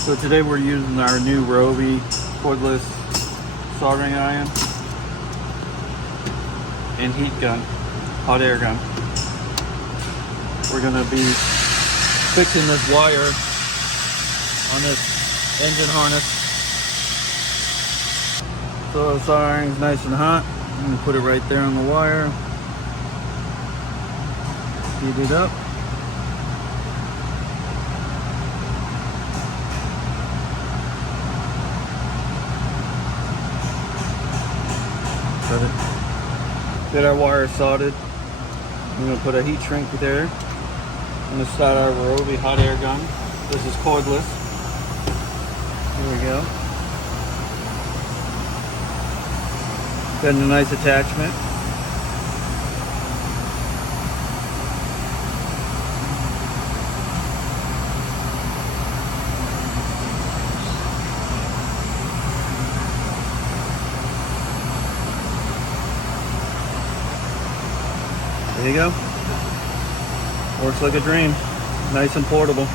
So today we're using our new Ryobi cordless soldering iron and heat gun, hot air gun. We're gonna be fixing this wire on this engine harness. So the soldering's nice and hot. I'm gonna put it right there on the wire. Heat it up. Get our wire soldered. I'm going to put a heat shrink there. I'm going to start our Ryobi hot air gun. This is cordless. Here we go. Got a nice attachment. There you go. Works like a dream. Nice and portable.